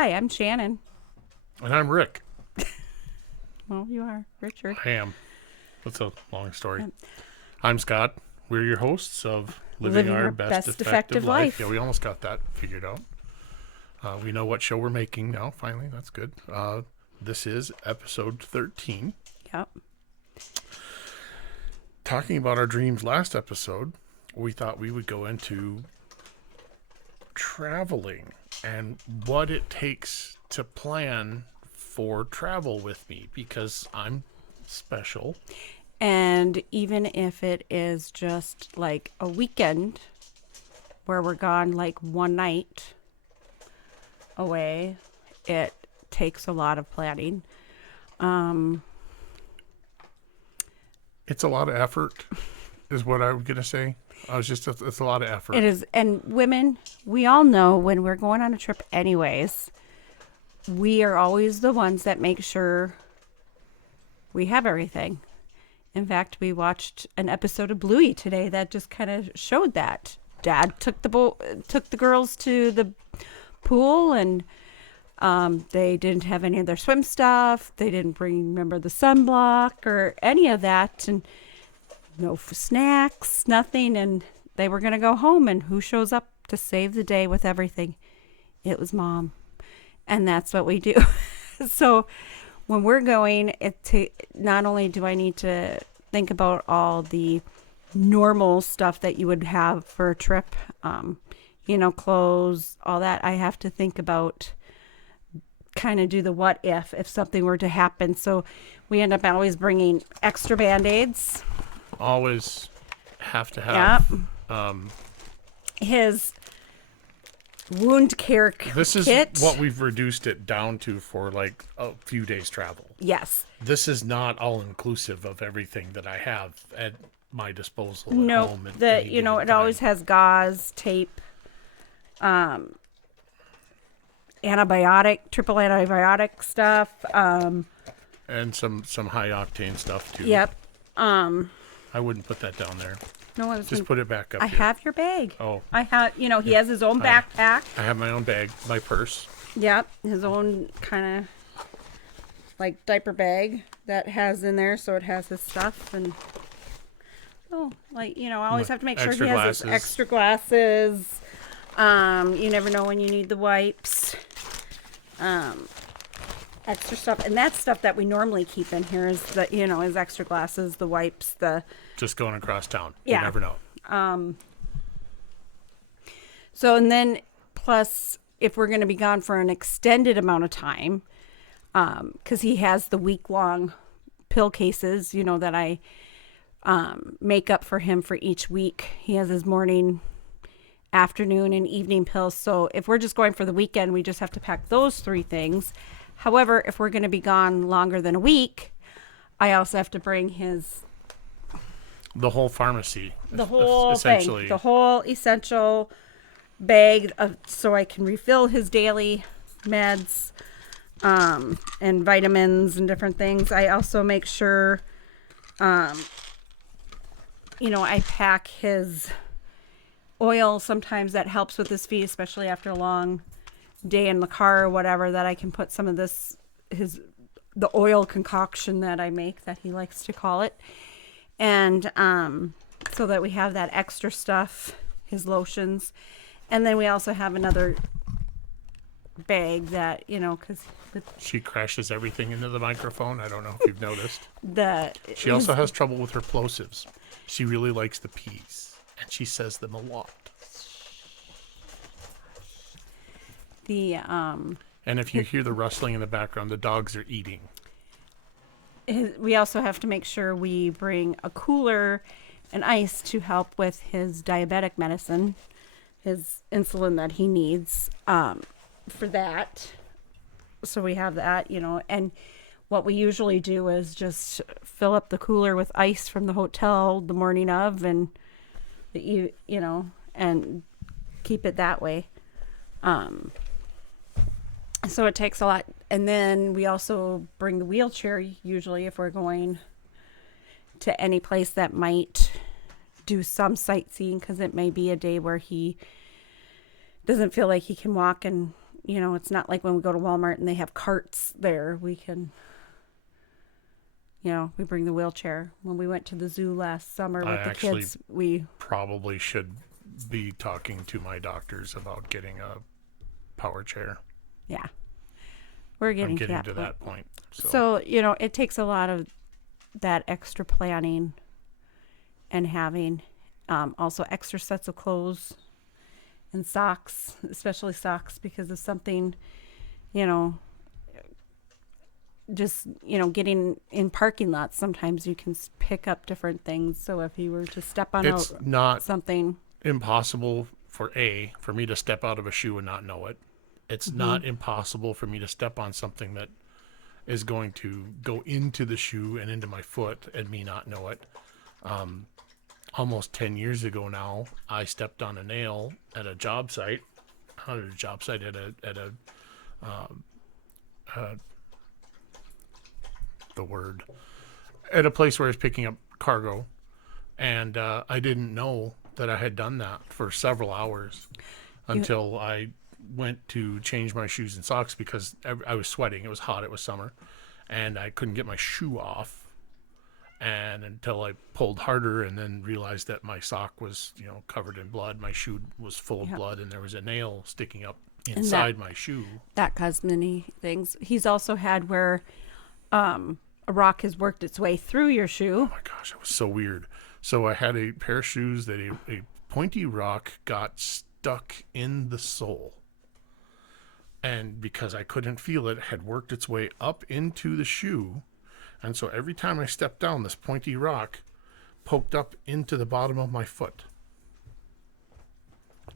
Hi, I'm Shannon. And I'm Rick. Well, you are Richard. I am. That's a long story. I'm Scott. We're your hosts of Living Our Best Defective Life. Yeah, we almost got that figured out. We know what show we're making now, finally. That's good. This is episode 13. Yep. Talking about our dreams last episode, we thought we would go into traveling and what it takes to plan for travel with me, because I'm special. And even if it is just like a weekend where we're gone like one night away, it takes a lot of planning. It's a lot of effort, is what I was going to say. It's a lot of effort. It is. And women, we all know when we're going on a trip anyways, we are always the ones that make sure we have everything. In fact, we watched an episode of Bluey today that just kind of showed that. Dad took the girls to the pool, and they didn't have any of their swim stuff. They didn't remember the sunblock or any of that, and no snacks, nothing. And they were going to go home, and who shows up to save the day with everything? It was Mom. And that's what we do. So when we're going, not only do I need to think about all the normal stuff that you would have for a trip, clothes, all that, I have to think about kind of do the what if something were to happen. So we end up always bringing extra Band-Aids. Always have to have. Yep. His wound care kit. This is what we've reduced it down to for like a few days travel. Yes. This is not all inclusive of everything that I have at my disposal at home. It always has gauze, tape, triple antibiotic stuff. And some high octane stuff too. Yep. I wouldn't put that down there. No, just put it back up. I have your bag. Oh. I have, he has his own backpack. I have my own bag, my purse. Yep. His own kind of like diaper bag that has in there. So it has his stuff. And I always have to make sure he has his extra glasses. You never know when you need the wipes. Extra stuff. And that's stuff that we normally keep in here is his extra glasses, the wipes, just going across town. Yeah. You never know. So, and then plus if we're going to be gone for an extended amount of time, because he has the week-long pill cases, that I make up for him for each week. He has his morning, afternoon, and evening pills. So if we're just going for the weekend, we just have to pack those 3 things. However, if we're going to be gone longer than a week, I also have to bring the whole pharmacy. The whole thing. The whole essential bag so I can refill his daily meds and vitamins and different things. I also make sure, I pack his oil. Sometimes that helps with his feet, especially after a long day in the car or whatever, that I can put some of the oil concoction that I make, that he likes to call it. And so that we have that extra stuff, his lotions. And then we also have another bag that, because she crashes everything into the microphone. I don't know if you've noticed. She also has trouble with her plosives. She really likes the P's, and she says them a lot. And if you hear the rustling in the background, the dogs are eating. We also have to make sure we bring a cooler and ice to help with his diabetic medicine, his insulin that he needs for that. So we have that, and what we usually do is just fill up the cooler with ice from the hotel the morning of, and and keep it that way. So it takes a lot. And then we also bring the wheelchair, usually if we're going to any place that might do some sightseeing, because it may be a day where he doesn't feel like he can walk and it's not like when we go to Walmart and they have carts there. We can, we bring the wheelchair. When we went to the zoo last summer with the kids, we probably should be talking to my doctors about getting a power chair. Yeah. We're getting to that point. So, it takes a lot of that extra planning and having also extra sets of clothes and socks, especially socks, because of something, just, getting in parking lots, sometimes you can pick up different things. So if you were to step on it's not something impossible for me to step out of a shoe and not know it. It's not impossible for me to step on something that is going to go into the shoe and into my foot and me not know it. Almost 10 years ago now, I stepped on a nail at a job site. Not at a job site, at a place where I was picking up cargo, and I didn't know that I had done that for several hours until I went to change my shoes and socks because I was sweating. It was hot. It was summer, and I couldn't get my shoe off. And until I pulled harder and then realized that my sock was, covered in blood, my shoe was full of blood, and there was a nail sticking up inside my shoe. That caused many things. He's also had where a rock has worked its way through your shoe. Oh my gosh, it was so weird. So I had a pair of shoes that a pointy rock got stuck in the sole. And because I couldn't feel it, had worked its way up into the shoe. And so every time I stepped down, this pointy rock poked up into the bottom of my foot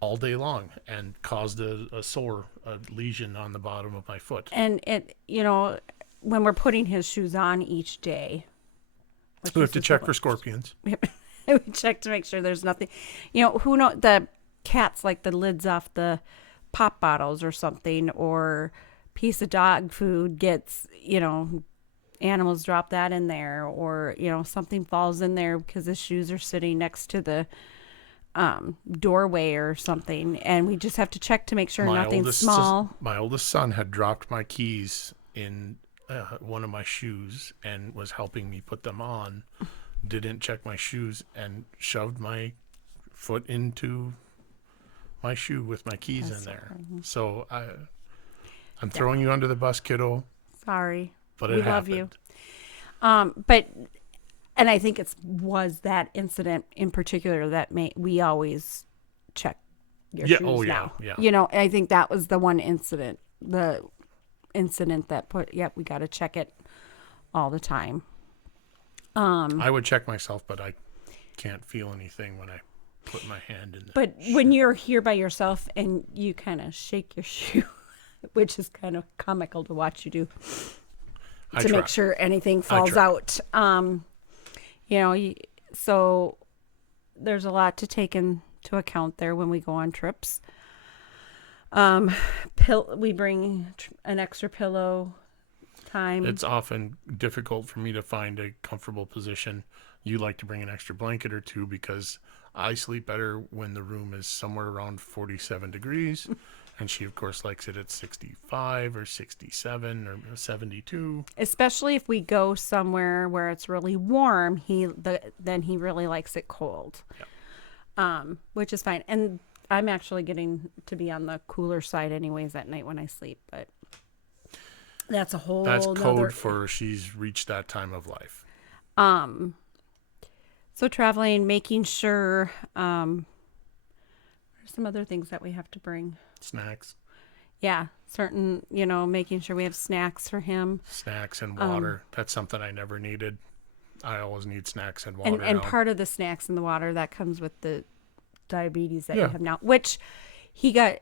all day long and caused a lesion on the bottom of my foot. And it, when we're putting his shoes on each day, we have to check for scorpions. We check to make sure there's nothing. Who knows? The cats like the lids off the pop bottles or something, or piece of dog food gets, animals drop that in there, or something falls in there because the shoes are sitting next to the doorway or something, and we just have to check to make sure nothing's small. My oldest son had dropped my keys in one of my shoes and was helping me put them on, didn't check my shoes and shoved my foot into my shoe with my keys in there. So I'm throwing you under the bus, kiddo. Sorry. But we love you. And I think was that incident in particular that we always check your shoes now. Yeah. I think that was the one incident, that we got to check it all the time. I would check myself, but I can't feel anything when I put my hand in there. But when you're here by yourself and you kind of shake your shoe, which is kind of comical to watch you do, to make sure anything falls out. So there's a lot to take into account there when we go on trips. We bring an extra pillow time. It's often difficult for me to find a comfortable position. You like to bring an extra blanket or two because I sleep better when the room is somewhere around 47 degrees. And she, of course, likes it at 65 or 67 or 72. Especially if we go somewhere where it's really warm, then he really likes it cold, which is fine. And I'm actually getting to be on the cooler side anyways at night when I sleep. But that's code for she's reached that time of life. So traveling, making sure, what are some other things that we have to bring? Snacks. Yeah, certain, making sure we have snacks for him. Snacks and water. That's something I never needed. I always need snacks and water. And part of the snacks and the water, that comes with the diabetes that you have now, which he had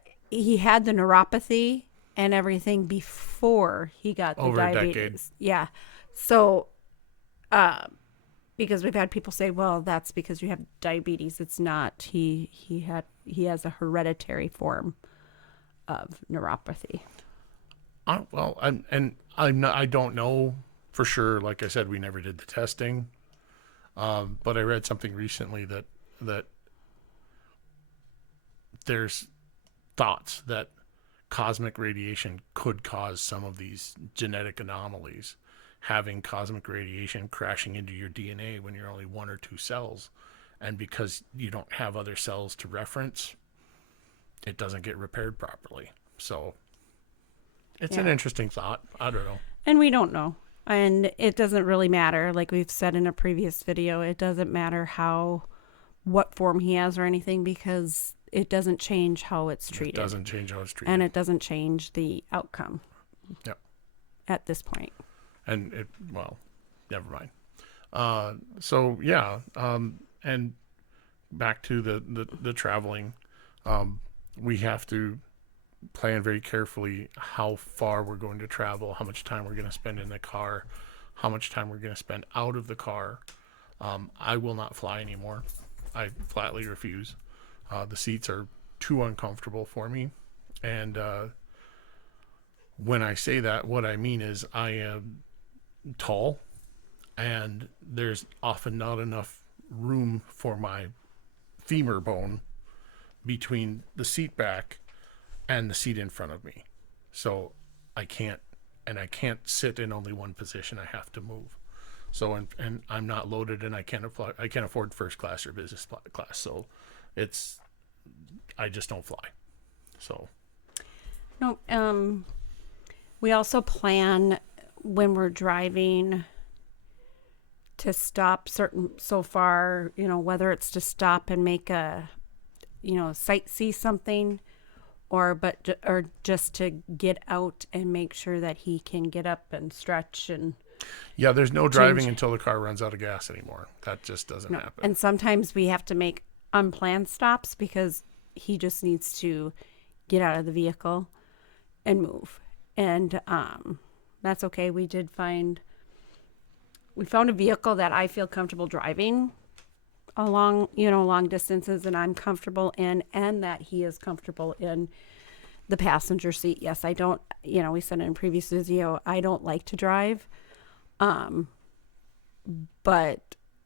the neuropathy and everything before he got the over diabetes. A decade. Yeah. So, because we've had people say, well, that's because you have diabetes. It's not. He has a hereditary form of neuropathy. I don't know for sure. Like I said, we never did the testing. But I read something recently that there's thoughts that cosmic radiation could cause some of these genetic anomalies. Having cosmic radiation crashing into your DNA when you're only 1 or 2 cells, and because you don't have other cells to reference, it doesn't get repaired properly. So it's an interesting thought. I don't know. And we don't know. And it doesn't really matter. Like we've said in a previous video, it doesn't matter what form he has or anything, because it doesn't change how it's treated. It doesn't change how it's treated. And it doesn't change the outcome. Yep. At this point. And never mind. So yeah. And back to the traveling, we have to plan very carefully how far we're going to travel, how much time we're going to spend in the car, how much time we're going to spend out of the car. I will not fly anymore. I flatly refuse. The seats are too uncomfortable for me. And when I say that, what I mean is I am tall, and there's often not enough room for my femur bone between the seat back and the seat in front of me. So I can't sit in only one position. I have to move. So, and I'm not loaded, and I can't afford first class or business class. So I just don't fly. So. No, we also plan when we're driving to stop so far, whether it's to stop and make sightsee something, or just to get out and make sure that he can get up and stretch and. Yeah, there's no driving until the car runs out of gas anymore. That just doesn't happen. And sometimes we have to make unplanned stops because he just needs to get out of the vehicle and move. And that's okay. We found a vehicle that I feel comfortable driving along, long distances, and I'm comfortable in, and that he is comfortable in the passenger seat. Yes, I don't, we said in a previous video, I don't like to drive. But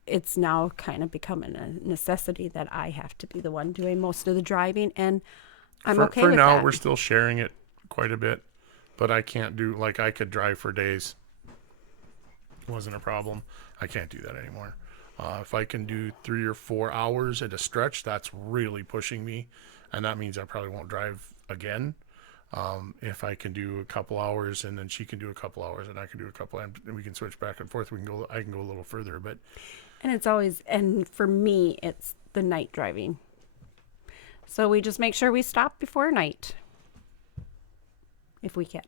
it's now kind of becoming a necessity that I have to be the one doing most of the driving, and I'm okay with that. For now, we're still sharing it quite a bit, but I can't do, I could drive for days. Wasn't a problem. I can't do that anymore. If I can do 3 or 4 hours at a stretch, that's really pushing me, and that means I probably won't drive again. If I can do a couple hours, and then she can do a couple hours, and I can do a couple, and we can switch back and forth. I can go a little further, but. And for me, it's the night driving. So we just make sure we stop before night, if we can.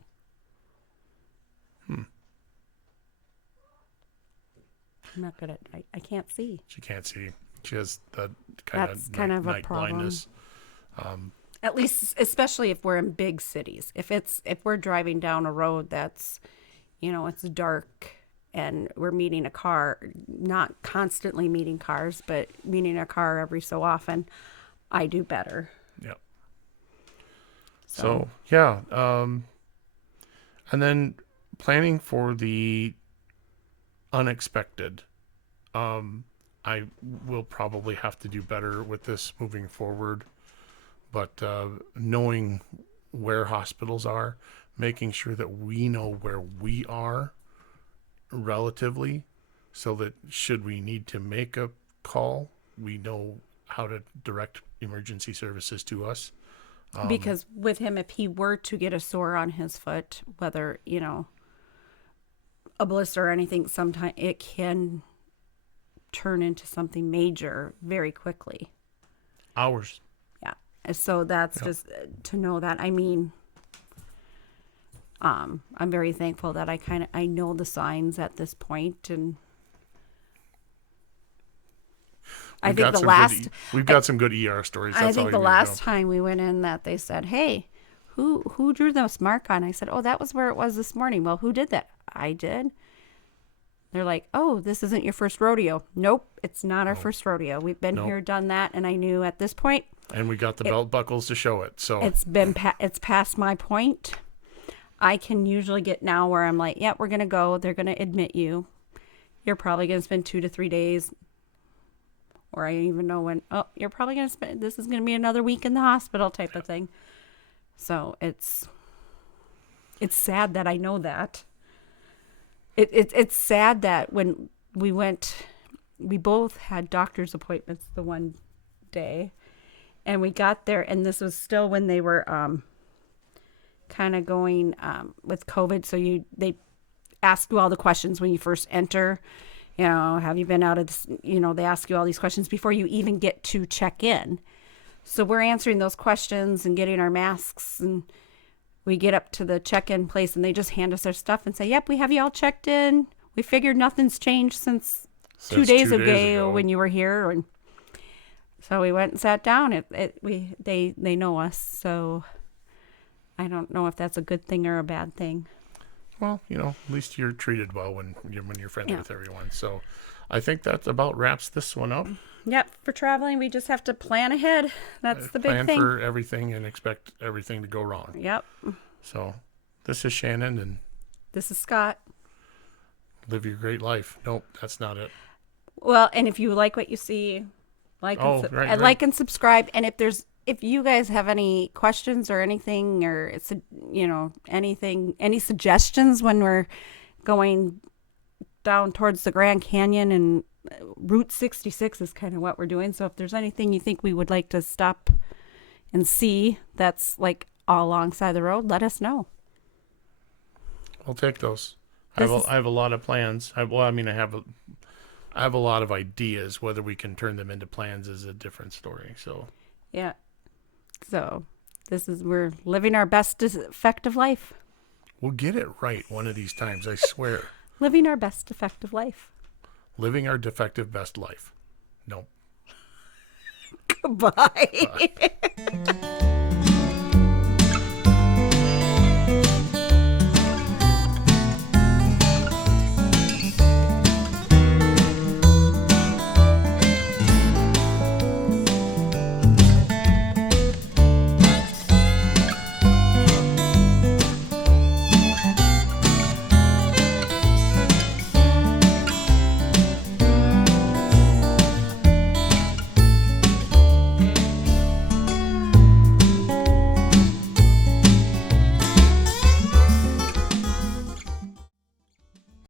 I'm not good at night. I can't see. She can't see. She has that kind of a problem. Blindness. At least, especially if we're in big cities. If we're driving down a road that's, it's dark and we're meeting a car, not constantly meeting cars, but meeting a car every so often, I do better. Yep. So yeah. And then planning for the unexpected. I will probably have to do better with this moving forward. But knowing where hospitals are, making sure that we know where we are relatively, so that should we need to make a call, we know how to direct emergency services to us. Because with him, if he were to get a sore on his foot, whether, a blister or anything, sometimes it can turn into something major very quickly. Hours. So that's just to know that. I mean, I'm very thankful that I know the signs at this point, and I think we've got some good ER stories. I think the last time we went in that they said, "Hey, who drew this mark on?" I said, "Oh, that was where it was this morning." Well, who did that? I did. They're like, "Oh, this isn't your first rodeo." Nope, it's not our first rodeo. We've been here, done that, and I knew at this point. And we got the belt buckles to show it. So it's past my point. I can usually get now where I'm like, yeah, we're gonna go. They're gonna admit you. You're probably gonna spend 2 to 3 days, or I even know when. Oh, you're probably gonna spend. This is gonna be another week in the hospital type of thing. So it's sad that I know that. It's sad that when we went, we both had doctor's appointments the one day, and we got there, and this was still when they were kind of going with COVID. So they ask you all the questions when you first enter. You know, have you been out of this? You know, they ask you all these questions before you even get to check in. So we're answering those questions and getting our masks, and we get up to the check-in place, and they just hand us our stuff and say, "Yep, we have you all checked in. We figured nothing's changed since 2 days ago when you were here." And so we went and sat down. They know us, so I don't know if that's a good thing or a bad thing. Well, you know, at least you're treated well when you're friendly with everyone. So I think that about wraps this one up. Yep, for traveling, we just have to plan ahead. That's the big thing. Plan for everything and expect everything to go wrong. Yep. So this is Shannon, and this is Scott. Live your great life. Nope, that's not it. Well, and if you like what you see, like and subscribe. And if you guys have any questions or anything, or it's any suggestions when we're going down towards the Grand Canyon, and Route 66 is kind of what we're doing. So if there's anything you think we would like to stop and see that's like all alongside the road, let us know. I'll take those. I have a lot of plans. I have a lot of ideas. Whether we can turn them into plans is a different story. So yeah. So we're living our best effective life. We'll get it right one of these times, I swear. Living our best effective life. Living our defective best life. Nope. Goodbye. Bye.